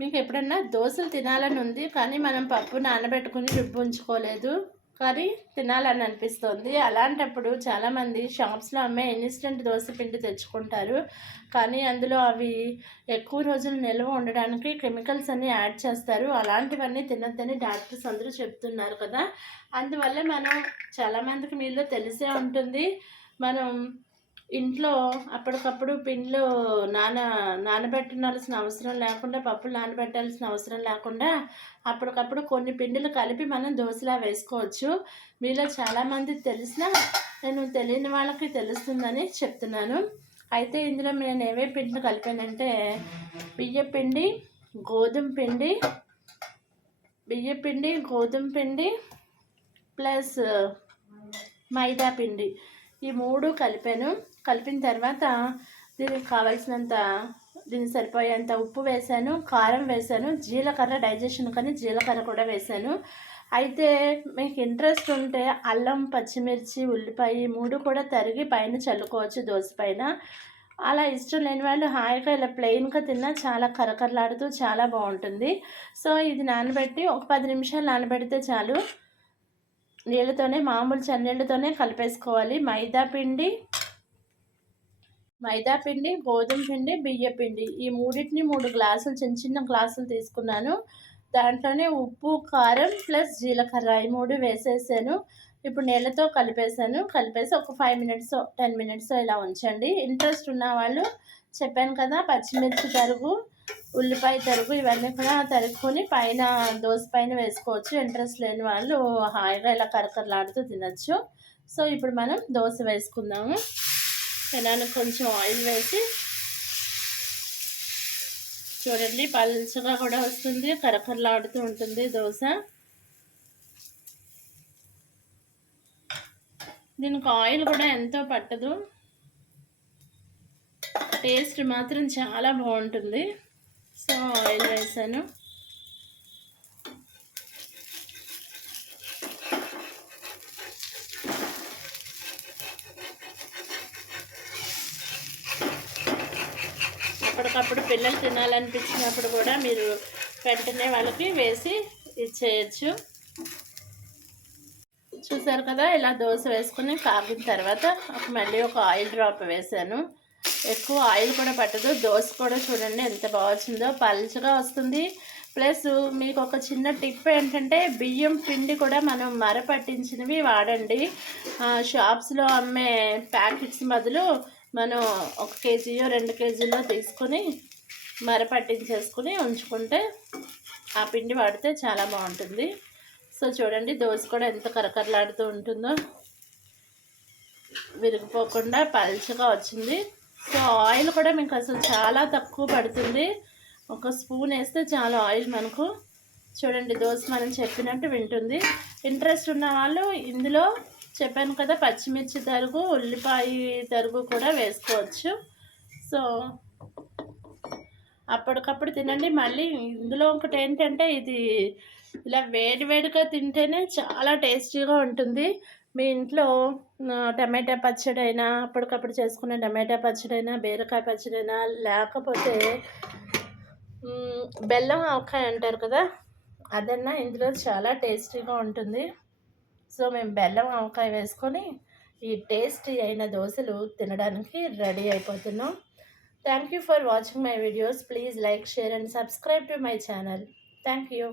మీకు ఎప్పుడన్నా దోశలు తినాలని ఉంది కానీ మనం పప్పు నానబెట్టుకుని రుబ్బుంచుకోలేదు కానీ తినాలని అనిపిస్తుంది. అలాంటప్పుడు చాలామంది షాప్స్లో అమ్మే ఇన్స్టెంట్ దోశ పిండి తెచ్చుకుంటారు. కానీ అందులో అవి ఎక్కువ రోజులు నిల్వ ఉండడానికి కెమికల్స్ అన్నీ యాడ్ చేస్తారు. అలాంటివన్నీ తినొద్దని డాక్టర్స్ అందరూ చెప్తున్నారు కదా. అందువల్ల మనం చాలామందికి మీలో తెలిసే ఉంటుంది, మనం ఇంట్లో అప్పటికప్పుడు పిండ్లు నానబెట్టాల్సిన అవసరం లేకుండా, పప్పులు నానబెట్టాల్సిన అవసరం లేకుండా అప్పటికప్పుడు కొన్ని పిండిలు కలిపి మనం దోశలా వేసుకోవచ్చు. మీలో చాలామంది తెలిసినా నేను తెలియని వాళ్ళకి తెలుస్తుందని చెప్తున్నాను. అయితే ఇందులో నేను ఏవే పిండిలు కలిపానంటే బియ్యపిండి, గోధుమ పిండి, గోధుమ పిండి ప్లస్ మైదా పిండి, ఈ 3 కలిపాను. కలిపిన తర్వాత దీనికి కావాల్సినంత, దీనికి సరిపోయేంత ఉప్పు వేసాను, కారం వేసాను, జీలకర్ర డైజెషన్ కానీ జీలకర్ర కూడా వేసాను. అయితే మీకు ఇంట్రెస్ట్ ఉంటే అల్లం, పచ్చిమిర్చి, ఉల్లిపాయ 3 కూడా తరిగి పైన చల్లుకోవచ్చు దోశ పైన. అలా ఇష్టం లేని వాళ్ళు హాయిగా ఇలా ప్లెయిన్గా తిన్నా చాలా కరకరలాడుతూ చాలా బాగుంటుంది. సో ఇది నానబెట్టి ఒక 10 నిమిషాలు నానబెడితే చాలు. నీళ్ళతోనే, మామూలు చన్నీళ్ళతోనే కలిపేసుకోవాలి. మైదా పిండి, గోధుమ పిండి, బియ్యపిండి, ఈ 3 గ్లాసులు, చిన్న చిన్న గ్లాసులు తీసుకున్నాను. దాంట్లోనే ఉప్పు, కారం ప్లస్ జీలకర్ర ఈ 3 వేసేసాను. ఇప్పుడు నీళ్ళతో కలిపేసి ఒక 5 మినిట్స్ 10 మినిట్స్ ఇలా ఉంచండి. ఇంట్రెస్ట్ ఉన్న వాళ్ళు చెప్పాను కదా, పచ్చిమిర్చి తరుగు, ఉల్లిపాయ తరుగు ఇవన్నీ కూడా తరుక్కొని పైన దోశ పైన వేసుకోవచ్చు. ఇంట్రెస్ట్ లేని వాళ్ళు హాయిగా ఇలా కరకరలాడుతూ తినచ్చు. సో ఇప్పుడు మనం దోశ వేసుకుందాము. పెనానికి కొంచెం ఆయిల్ వేసి చూడండి, పల్చగా కూడా వస్తుంది, కరకరలాడుతూ ఉంటుంది దోశ. దీనికి ఆయిల్ కూడా ఎంతో పట్టదు, టేస్ట్ మాత్రం చాలా బాగుంటుంది. సో ఆయిల్ వేసాను. అప్పటికప్పుడు పిల్లలు తినాలనిపించినప్పుడు కూడా మీరు వెంటనే వాళ్ళకి వేసి ఇచ్చేయచ్చు. చూసారు కదా, ఇలా దోశ వేసుకుని కాగిన తర్వాత మళ్ళీ ఒక ఆయిల్ డ్రాప్ వేసాను. ఎక్కువ ఆయిల్ కూడా పట్టదు. దోశ కూడా చూడండి ఎంత బాగా వచ్చిందో, పల్చగా వస్తుంది. ప్లస్ మీకు ఒక చిన్న టిప్ ఏంటంటే, బియ్యం పిండి కూడా మనం మరపట్టించినవి వాడండి. షాప్స్లో అమ్మే ప్యాకెట్స్ బదులు మనం 1 కేజీయో 2 కేజీలో తీసుకొని మరపట్టించేసుకుని ఉంచుకుంటే ఆ పిండి వాడితే చాలా బాగుంటుంది. సో చూడండి, దోశ కూడా ఎంత కరకరలాడుతూ ఉంటుందో, విరిగిపోకుండా పల్చగా వచ్చింది. సో ఆయిల్ కూడా మీకు అసలు చాలా తక్కువ పడుతుంది. 1 స్పూన్ వేస్తే చాలా ఆయిల్ మనకు. చూడండి, దోశ మనం చెప్పినట్టు వింటుంది. ఇంట్రెస్ట్ ఉన్న వాళ్ళు ఇందులో చెప్పాను కదా, పచ్చిమిర్చి తరుగు, ఉల్లిపాయ తరుగు కూడా వేసుకోవచ్చు. సో అప్పటికప్పుడు తినండి. మళ్ళీ ఇందులో ఒకటి ఏంటంటే, ఇది ఇలా వేడివేడిగా తింటేనే చాలా టేస్టీగా ఉంటుంది. మీ ఇంట్లో టమాటా పచ్చడి అయినా, అప్పటికప్పుడు చేసుకునే టమాటా పచ్చడి అయినా, బీరకాయ పచ్చడి అయినా, లేకపోతే బెల్లం ఆవకాయ అంటారు కదా, అదన్నా ఇందులో చాలా టేస్టీగా ఉంటుంది. సో మేము బెల్లం ఆవకాయ వేసుకొని ఈ టేస్టీ అయిన దోశలు తినడానికి రెడీ అయిపోతున్నాం. Thank you for watching my videos. Please like, share and subscribe to my channel. Thank you.